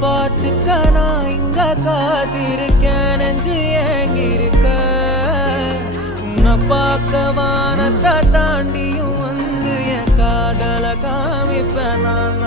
பார்த்துக்க நான் இங்க காத்திருக்கேன் நெஞ்சு ஏங்கிருக்க உன்னை பார்க்க வானத்தை தாண்டியும் வந்து என் காதல காமிப்பேன் நான்